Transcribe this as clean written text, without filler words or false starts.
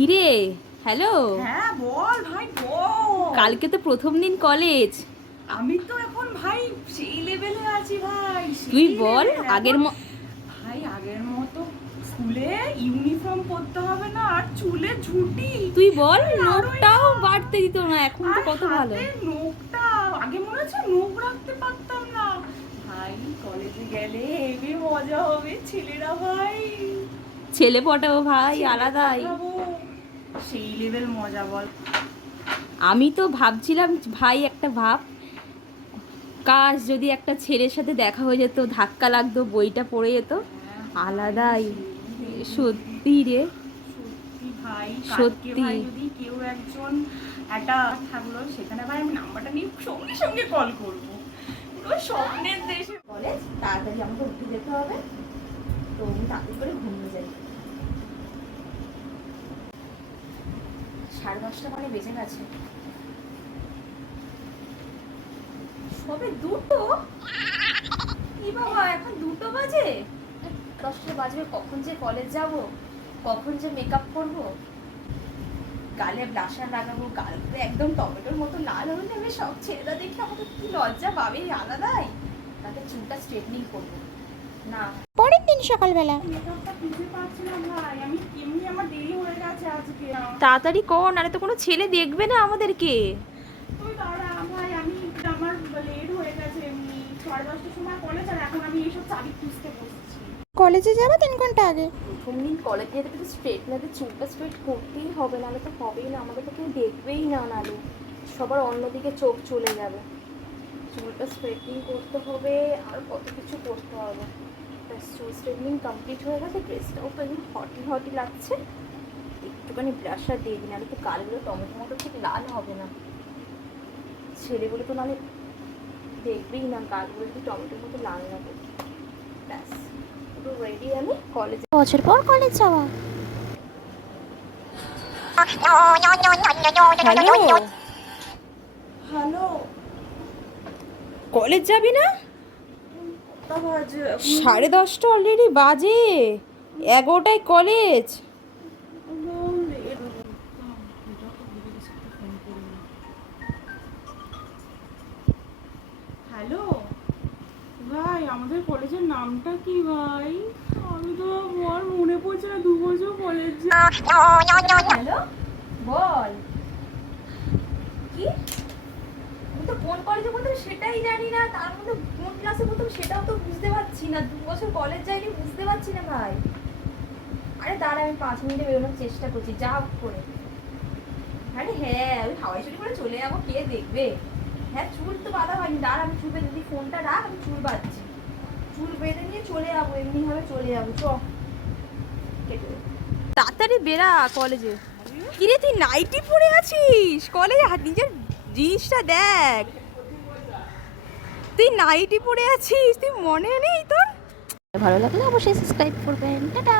কিরে? হ্যালো। হ্যাঁ বল ভাই বল। কালকে তো প্রথম দিন কলেজ। আমি তো এখন ভাই সেই লেভেলে আছি ভাই, তুই সেই বল লেভেল আগের এখন। ভাই আগের মতো স্কুলে ইউনিফর্ম পরতে হবে না, আর চুলে ঝুঁটি। তুই বল ভাই আরোই নোখটাও না। বাড়তে দিত না, এখন তো আর কত ভালো। হাতে নোখটা, আগে মনে হচ্ছে নোখ রাখতে পারতাম না। ভাই কলেজে গেলে হেবি মজা হবে, ছেলেরা ভাই ছেলে পটাও ভাই ছেলে আলাদাই। পটাবো, সেই লেভেল মজা বল। আমি তো ভাবছিলাম ভাই একটা ভাব, কাশ যদি একটা ছেলের সাথে দেখা হয়ে যেত, ধাক্কা লাগতো, বইটা পড়ে যেত, হ্যাঁ ভাই, আলাদাই। সেই লেভেল। সত্যি রে, সত্যি ভাই, কালকে সত্যি। ভাই যদি কেউ একজন একটা থাকলো সেখানে ভাই আমি নাম্বারটা নিয়ে সঙ্গে সঙ্গে কল করবো, পুরো স্বপ্নের দেশে। কলেজ তাড়াতাড়ি আমাকে উঠে যেতে হবে, তো আমি তাড়াতাড়ি করে ঘুমিয়ে যাই। 10:30 মানে বেজে গেছে, সবে দুটো। কি বাবা, এখন দুটো বাজে? 10টা বাজবে, কখন যে কলেজ যাব, কখন যে মেকআপ করব, গালে ব্লাশার লাগাবো, গালগুলো একদম টমেটোর মতো লাল হয়ে যাবে, সব ছেলেরা দেখে আমাকে কি লজ্জা পাবে আলাদাই। তাতে চুলটা স্ট্রেটনিং করবো না। পরের দিন সকালবেলা মেকআপটা খুঁজে পাচ্ছি না ভাই, আমি এমনি আমার দেরি হয়ে গেছে আজকে। তাড়াতাড়ি কর, নাহলে তো কোনো ছেলে দেখবে না আমাদেরকে। তুই দাঁড়া ভাই, আমি আমার লেট হয়ে গেছে, এমনি 10:30টার সময় কলেজ, আর এখন আমি এইসব চাবি খুঁজতে বসছি। কলেজে যাবে 3 ঘন্টা আগে। প্রথম দিন কলেজে যেতে তো স্ট্রেটনারে চুলটা স্ট্রেট করতেই হবে, নাহলে তো হবেই না, আমাকে তো কেউ দেখবেই না, নাহলে সবার অন্যদিকে চোখ চলে যাবে। চুলটা স্ট্রেটনিং করতে হবে, আর কত কিছু করতে হবে। ব্যাস, চুল স্ট্রেটনিং কমপ্লিট হয়ে গেছে, ড্রেসটাও তো একদম হটি হটি লাগছে। একটুখানি ব্রাশার দিয়ে দিই, নাহলে তো গালগুলো টমেটো মতো ঠিক লাল হবে না। ছেলেগুলো তো নাহলে দেখবেই না, গালগুলো যদি টমেটোর মতো লাল লাগে। ব্যাস, পুরো রেডি আমি কলেজে। বছর পর কলেজ যাওয়া। হ্যালো, হ্যালো, কলেজ যাবি না? কটা বাজে? 10:30 অলরেডি বাজে, 11টায় কলেজ। হ্যালো ভাই, আমাদের কলেজের নামটা কি ভাই? আমি তো আমার মনে পড়ছে না, 2 বছর কলেজ। হ্যালো, বল। কি? আমি তো কোন কলেজে বলতাম সেটাই জানি না, তার মধ্যে কোন ক্লাসে বলতাম সেটাও তো বুঝতে পারছি না। 2 বছর কলেজ যাইনি, বুঝতে পারছি না ভাই। আরে দাঁড়া, আমি 5 মিনিটে বেরোনোর চেষ্টা করছি, যা হোক করে। আরে হ্যাঁ, আমি হাওয়াই চটি করে চলে যাবো, কে দেখবে? হ্যাঁ, চুল তো বাঁধা হয়নি, দাঁড়া আমি চুল বেঁধে দিই, ফোনটা রাখ, আমি চুল বাঁধছি। চুল বেঁধে নিয়ে চলে যাবো, এমনি ভাবে চলে যাবো, চ। কেটে দে। তাড়াতাড়ি বেরা কলেজে। কিরে, তুই নাইটি পরে আছিস কলেজে? নিজের জিনিসটা দেখ, তুই নাইটি পরে আছিস, তুই মনে নেই তোর? ভালো লাগলে অবশ্যই সাবস্ক্রাইব করবেন। টাটা।